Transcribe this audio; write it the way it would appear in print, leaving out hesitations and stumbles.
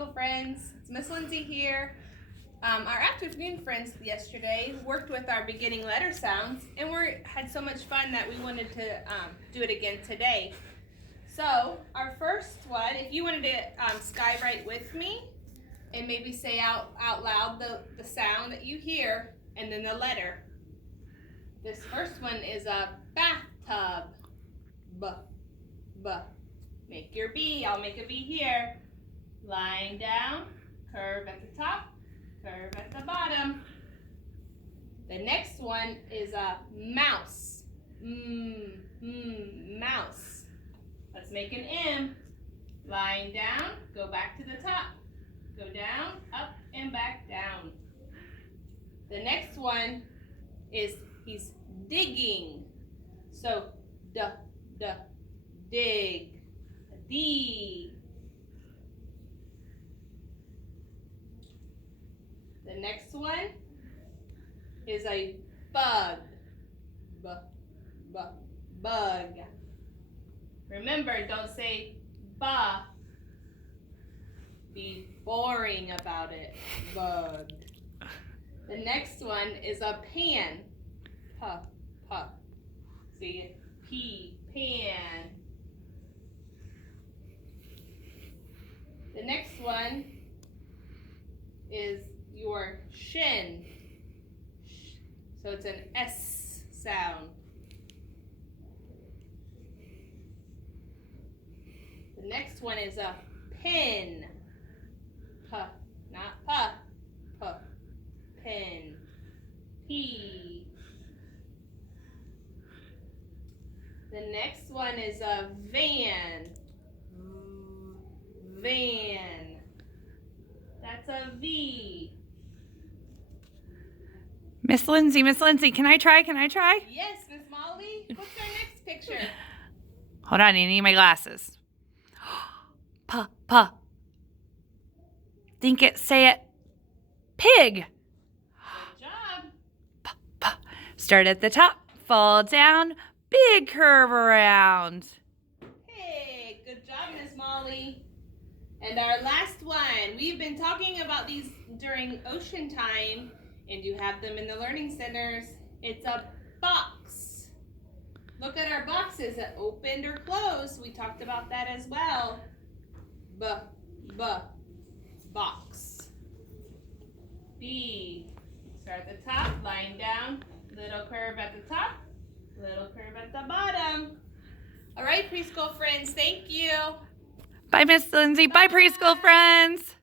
preschool friends. It's Miss Lindsay here. Our afternoon friends yesterday worked with our beginning letter sounds, and we had so much fun that we wanted to do it again today. So our first one, if you wanted to skywrite with me and maybe say out loud the sound that you hear and then the letter. This first one is a bathtub. B. Make your B. I'll make a B here. Line down, curve at the top, curve at the bottom. The next one is a mouse. Mouse. Let's make an M. Line down, go back to the top. Go down, up, and back down. The next one is he's digging. So, dig. D. The next one is a bug. Bug. Remember, don't say ba. Be boring about it. Bug. The next one is a pan. See it? P. Pan. The next one is your shin. So it's an S sound. The next one is a pin. P, not pa. P. Pin. P. The next one is a van. Van. That's a V. Miss Lindsay, can I try? Yes, Ms.Molli. What's our next picture? Hold on, I need my glasses. Say it. Pig. Good job. Start at the top, fall down, big curve around. Hey, good job, Ms.Molli. And our last one. We've been talking about these during ocean time, and you have them in the learning centers. It's a box. Look at our boxes, opened or closed. We talked about that as well. Box. B. Start at the top, line down, little curve at the top, little curve at the bottom. All right, preschool friends, thank you. Bye, Miss Lindsay. Bye, preschool friends.